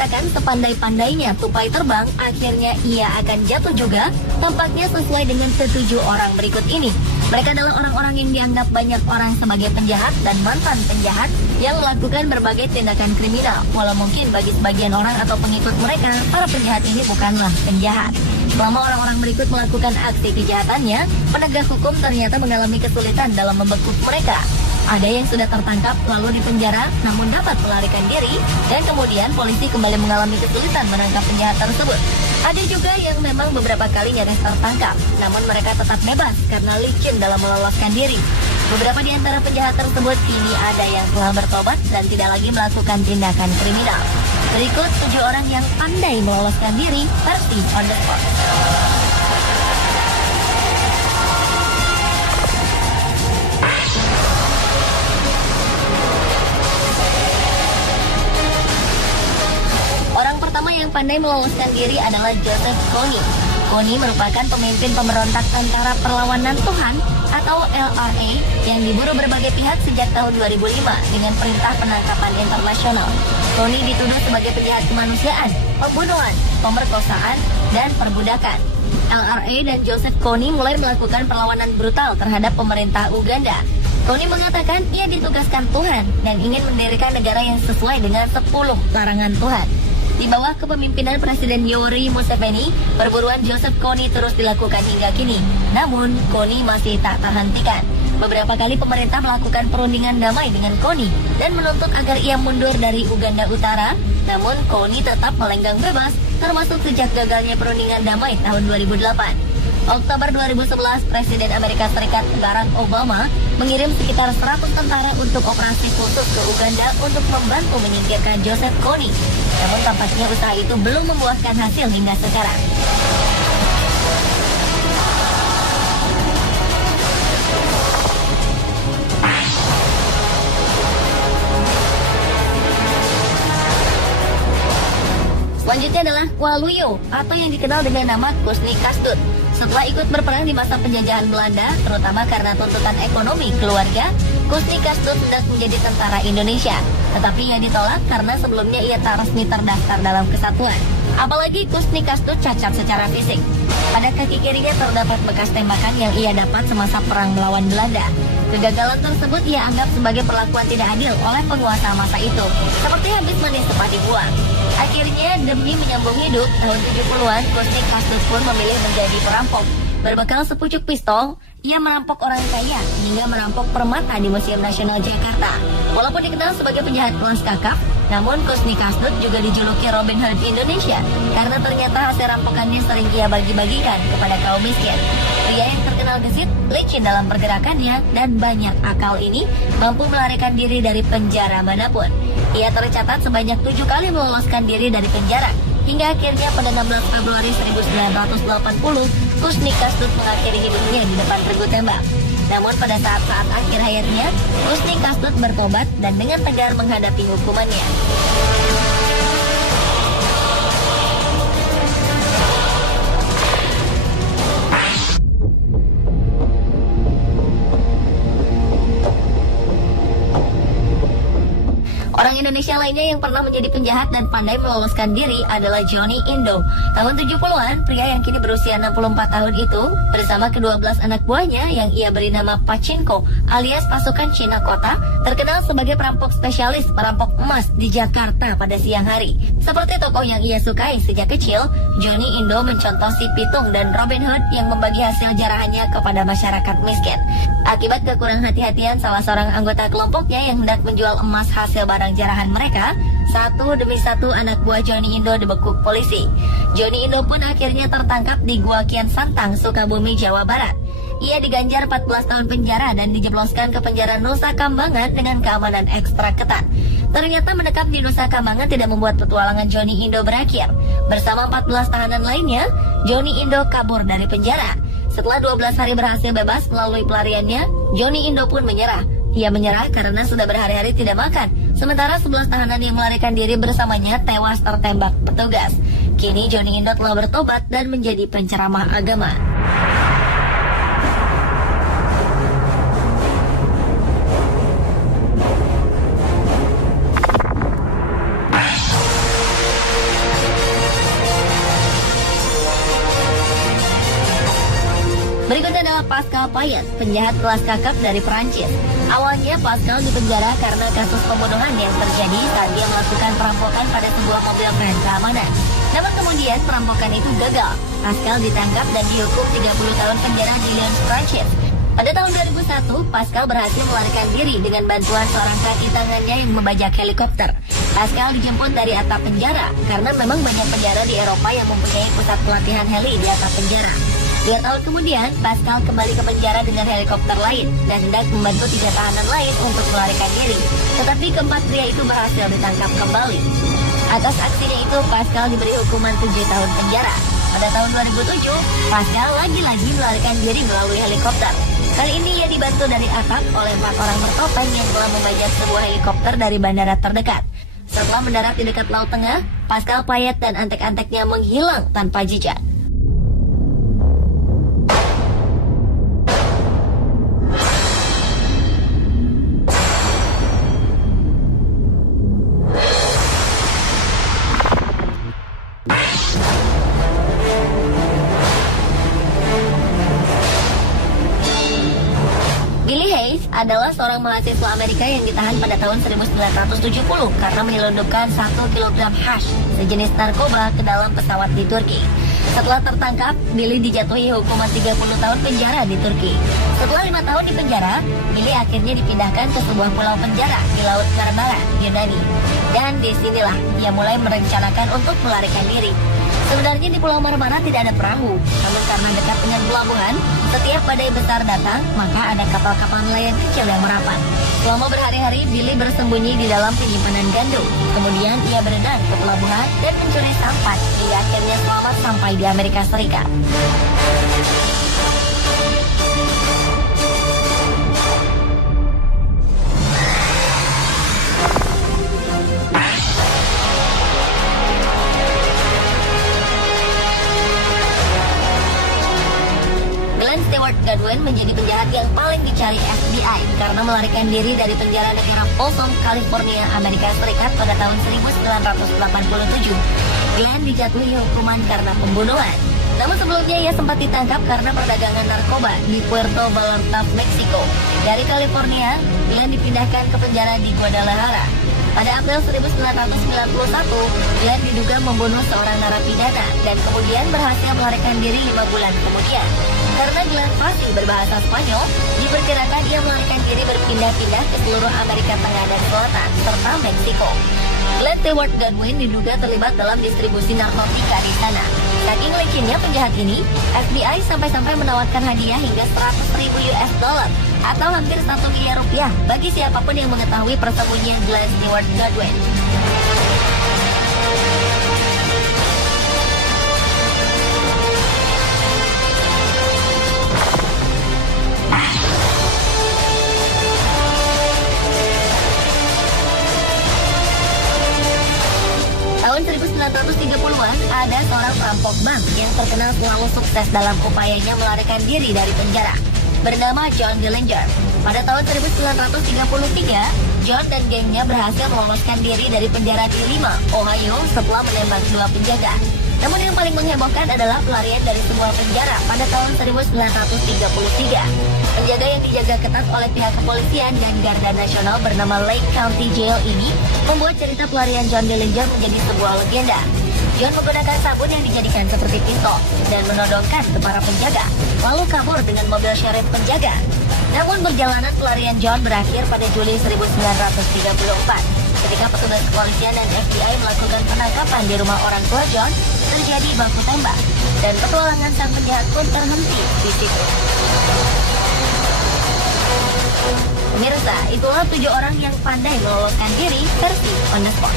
mengatakan sepandai-pandainya tupai terbang, akhirnya ia akan jatuh juga, tampaknya sesuai dengan ketujuh orang berikut ini. Mereka adalah orang-orang yang dianggap banyak orang sebagai penjahat dan mantan penjahat yang melakukan berbagai tindakan kriminal. Walau mungkin bagi sebagian orang atau pengikut mereka, para penjahat ini bukanlah penjahat. Selama orang-orang berikut melakukan aksi kejahatannya, penegak hukum ternyata mengalami kesulitan dalam membekuk mereka. Ada yang sudah tertangkap lalu dipenjara namun dapat melarikan diri, dan kemudian polisi kembali mengalami kesulitan menangkap penjahat tersebut. Ada juga yang memang beberapa kali nyaris tertangkap, namun mereka tetap bebas karena licin dalam meloloskan diri. Beberapa di antara penjahat tersebut kini ada yang telah bertobat dan tidak lagi melakukan tindakan kriminal. Berikut 7 orang yang pandai meloloskan diri versi on the spot. Orang pertama yang pandai meloloskan diri adalah Joseph Kony. Kony merupakan pemimpin pemberontak Tentara Perlawanan Tuhan atau LRA yang diburu berbagai pihak sejak tahun 2005 dengan perintah penangkapan internasional. Kony dituduh sebagai penjahat kemanusiaan, pembunuhan, pemerkosaan, dan perbudakan. LRA dan Joseph Kony mulai melakukan perlawanan brutal terhadap pemerintah Uganda. Kony mengatakan ia ditugaskan Tuhan dan ingin mendirikan negara yang sesuai dengan 10 larangan Tuhan. Di bawah kepemimpinan Presiden Yoweri Museveni, perburuan Joseph Kony terus dilakukan hingga kini. Namun, Kony masih tak terhentikan. Beberapa kali pemerintah melakukan perundingan damai dengan Kony dan menuntut agar ia mundur dari Uganda Utara. Namun, Kony tetap melenggang bebas, termasuk sejak gagalnya perundingan damai tahun 2008. Oktober 2011, Presiden Amerika Serikat Barack Obama mengirim sekitar 100 tentara untuk operasi khusus ke Uganda untuk membantu menyingkirkan Joseph Kony. Namun tampaknya usaha itu belum membuahkan hasil hingga sekarang. Selanjutnya adalah Waluyo atau yang dikenal dengan nama Kusni Kastut. Setelah ikut berperang di masa penjajahan Belanda, terutama karena tuntutan ekonomi keluarga, Kusni Kastut hendak menjadi tentara Indonesia. Tetapi ia ditolak karena sebelumnya ia tak resmi terdaftar dalam kesatuan. Apalagi Kusni Kastut cacat secara fisik. Pada kaki kirinya terdapat bekas tembakan yang ia dapat semasa perang melawan Belanda. Kegagalan tersebut ia anggap sebagai perlakuan tidak adil oleh penguasa masa itu, seperti habis manis cepat dibuang. Akhirnya, demi menyambung hidup, tahun 70-an, Kusni Kastut pun memilih menjadi perampok. Berbekal sepucuk pistol, ia merampok orang kaya hingga merampok permata di Museum Nasional Jakarta. Walaupun dikenal sebagai penjahat kelas kakap, namun Kusni Kastut juga dijuluki Robin Hood Indonesia karena ternyata hasil rampokannya sering ia bagi-bagikan kepada kaum miskin. Pria yang terkenal gesit, licin dalam pergerakannya, dan banyak akal ini mampu melarikan diri dari penjara manapun. Ia tercatat sebanyak 7 kali meloloskan diri dari penjara, hingga akhirnya pada 16 Februari 1980, Kusni Kastut mengakhiri hidupnya di depan regu tembak. Namun pada saat-saat akhir hayatnya, Kusni Kastut bertobat dan dengan tegar menghadapi hukumannya. Orang Indonesia lainnya yang pernah menjadi penjahat dan pandai meloloskan diri adalah Johnny Indo. Tahun 70-an, pria yang kini berusia 64 tahun itu bersama ke-12 anak buahnya yang ia beri nama Pachinko alias pasukan Cina Kota, terkenal sebagai perampok spesialis perampok emas di Jakarta pada siang hari. Seperti tokoh yang ia sukai sejak kecil, Johnny Indo mencontoh si Pitung dan Robin Hood yang membagi hasil jarahannya kepada masyarakat miskin. Akibat kekurang hati-hatian salah seorang anggota kelompoknya yang hendak menjual emas hasil barang jarahan mereka, satu demi satu anak buah Johnny Indo dibekuk polisi. Johnny Indo pun akhirnya tertangkap di Gua Kian Santang, Sukabumi, Jawa Barat. Ia diganjar 14 tahun penjara dan dijebloskan ke penjara Nusa Kambangan dengan keamanan ekstra ketat. Ternyata menetap di Nusa Kambangan tidak membuat petualangan Johnny Indo berakhir. Bersama 14 tahanan lainnya, Johnny Indo kabur dari penjara. Setelah 12 hari berhasil bebas melalui pelariannya, Johnny Indo pun menyerah. Ia menyerah karena sudah berhari-hari tidak makan. Sementara 11 tahanan yang melarikan diri bersamanya tewas tertembak petugas. Kini Johnny Indo telah bertobat dan menjadi penceramah agama. penjahat kelas kakap dari Perancis. Awalnya Pascal dipenjara karena kasus pembunuhan yang terjadi saat dia melakukan perampokan pada sebuah mobil keren keamanan. Namun kemudian perampokan itu gagal. Pascal ditangkap dan dihukum 30 tahun penjara di Lyon, Prancis. Pada tahun 2001, Pascal berhasil melarikan diri dengan bantuan seorang kaki tangannya yang membajak helikopter. Pascal dijemput dari atap penjara karena memang banyak penjara di Eropa yang mempunyai pusat pelatihan heli di atap penjara. 2 tahun kemudian, Pascal kembali ke penjara dengan helikopter lain dan hendak membantu 3 tahanan lain untuk melarikan diri. Tetapi keempat pria itu berhasil ditangkap kembali. Atas aksinya itu, Pascal diberi hukuman 7 tahun penjara. Pada tahun 2007, Pascal lagi-lagi melarikan diri melalui helikopter. Kali ini ia dibantu dari atap oleh 4 orang bertopeng yang telah membajak sebuah helikopter dari bandara terdekat. Setelah mendarat di dekat Laut Tengah, Pascal Payet dan antek-anteknya menghilang tanpa jejak. Billy Hayes adalah seorang mahasiswa Amerika yang ditahan pada tahun 1970 karena menyelundupkan 1 kg hash, sejenis narkoba, ke dalam pesawat di Turki. Setelah tertangkap, Billy dijatuhi hukuman 30 tahun penjara di Turki. Setelah 5 tahun di penjara, Billy akhirnya dipindahkan ke sebuah pulau penjara di Laut Marmara, Yunani. Dan disinilah ia mulai merencanakan untuk melarikan diri. Sebenarnya di Pulau Marmara tidak ada perahu, namun karena dekat dengan pelabuhan, setiap badai besar datang, maka ada kapal-kapal nelayan kecil yang merapat. Selama berhari-hari, Billy bersembunyi di dalam penyimpanan gandum. Kemudian ia berenang ke pelabuhan dan mencuri sampan hingga akhirnya selamat sampai di Amerika Serikat. Stewart Goodwin menjadi penjahat yang paling dicari FBI karena melarikan diri dari penjara negara Folsom, California, Amerika Serikat pada tahun 1987. Glenn dijatuhi hukuman karena pembunuhan. Namun sebelumnya ia sempat ditangkap karena perdagangan narkoba di Puerto Vallarta, Meksiko. Dari California, Glenn dipindahkan ke penjara di Guadalajara. Pada April 1991, Glenn diduga membunuh seorang narapidana dan kemudian berhasil melarikan diri 5 bulan kemudian. Karena Glenn fasih berbahasa Spanyol, diperkirakan ia melarikan diri berpindah-pindah ke seluruh Amerika Tengah dan Selatan, serta Meksiko. Glenn Stewart Goodwin diduga terlibat dalam distribusi narkotika di sana. Saking licinnya penjahat ini, FBI sampai-sampai menawarkan hadiah hingga 100.000 US dollar atau hampir 1 miliar rupiah bagi siapapun yang mengetahui persembunyian Glenn Stewart Goodwin. Tahun 1930-an, ada seorang perampok bank yang terkenal selalu sukses dalam upayanya melarikan diri dari penjara, bernama John Dillinger. Pada tahun 1933, John dan gengnya berhasil meloloskan diri dari penjara di Lima, Ohio setelah menembak 2 penjaga. Namun yang paling menghebohkan adalah pelarian dari sebuah penjara pada tahun 1933. Penjaga yang dijaga ketat oleh pihak kepolisian dan Garda Nasional bernama Lake County Jail ini membuat cerita pelarian John Dillinger menjadi sebuah legenda. John menggunakan sabun yang dijadikan seperti pistol dan menodongkan ke para penjaga, lalu kabur dengan mobil sheriff penjaga. Namun perjalanan pelarian John berakhir pada Juli 1934. Ketika petugas kepolisian dan FBI melakukan penangkapan di rumah orang tua John, terjadi baku tembak dan petualangan sang penjahat pun terhenti di situ. Pemirsa, itulah 7 orang yang pandai meloloskan diri versi on the spot.